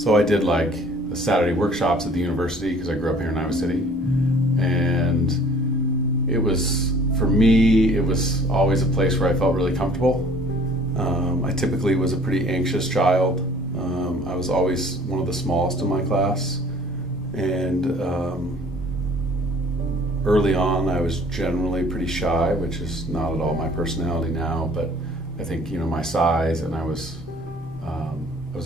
So I did like the Saturday workshops at the university because I grew up here in Iowa City, and it was, for me, it was always a place where I felt really comfortable. I typically was a pretty anxious child. I was always one of the smallest in my class, and early on I was generally pretty shy, which is not at all my personality now, but I think, you know, my size, and I was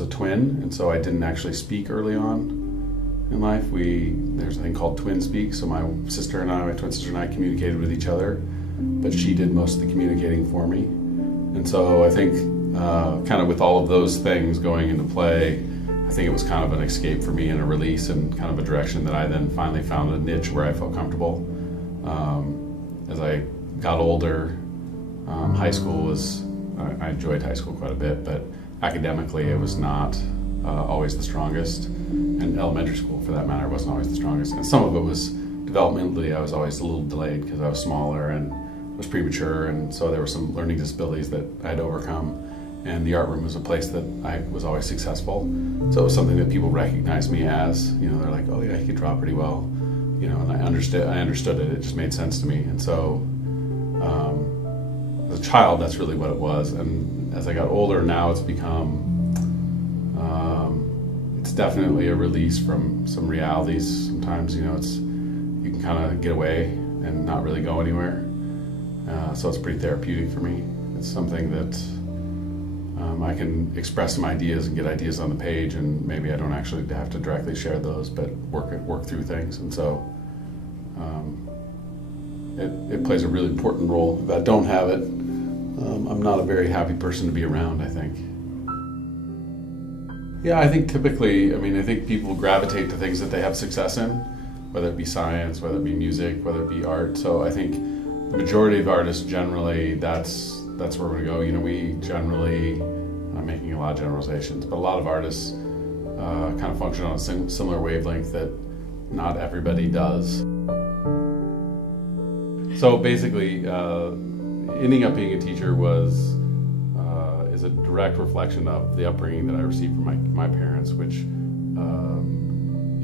a twin, and so I didn't actually speak early on in life. There's a thing called twin speak, so my twin sister and I communicated with each other, but she did most of the communicating for me. And so I think kind of with all of those things going into play, I think it was kind of an escape for me and a release and kind of a direction that I then finally found a niche where I felt comfortable. As I got older, high school was, I enjoyed high school quite a bit, but academically it was not always the strongest, and elementary school for that matter wasn't always the strongest. And some of it was developmentally, I was always a little delayed because I was smaller and was premature, and so there were some learning disabilities that I had to overcome. And the art room was a place that I was always successful. So it was something that people recognized me as, you know, they're like, oh yeah, he could draw pretty well, you know, and I understood it, it just made sense to me. And so as a child, that's really what it was. And as I got older, now it's become, it's definitely a release from some realities. Sometimes, you know, you can kind of get away and not really go anywhere. So it's pretty therapeutic for me. It's something that I can express some ideas and get ideas on the page, and maybe I don't actually have to directly share those, but work through things. And so it plays a really important role. If I don't have it, I'm not a very happy person to be around, I think. Yeah, I think typically, I think people gravitate to things that they have success in, whether it be science, whether it be music, whether it be art. So I think the majority of artists generally, that's where we're going to go. You know, we generally, I'm making a lot of generalizations, but a lot of artists kind of function on a similar wavelength that not everybody does. So basically, ending up being a teacher is a direct reflection of the upbringing that I received from my parents, which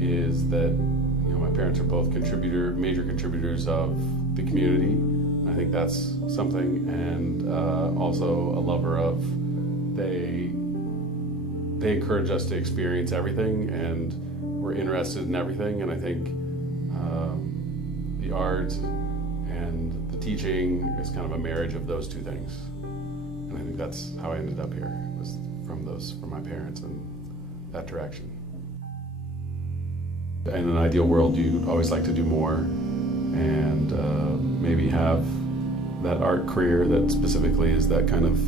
is that, you know, my parents are both major contributors of the community. I think that's something, and also a lover of, they encourage us to experience everything, and we're interested in everything. And I think the art and the teaching is kind of a marriage of those two things. And I think that's how I ended up here, was from my parents and that direction. In an ideal world, you'd always like to do more, and maybe have that art career that specifically is that kind of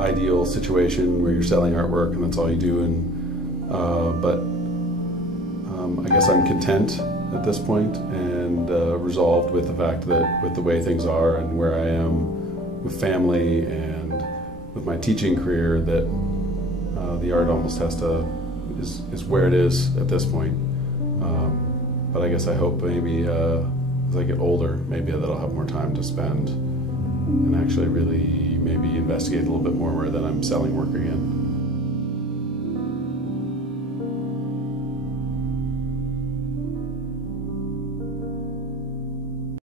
ideal situation where you're selling artwork and that's all you do. And but I guess I'm content at this point, and resolved with the fact that with the way things are and where I am with family and with my teaching career, that the art almost is where it is at this point. But I guess I hope maybe as I get older, maybe that I'll have more time to spend and actually really maybe investigate a little bit more where then I'm selling work again.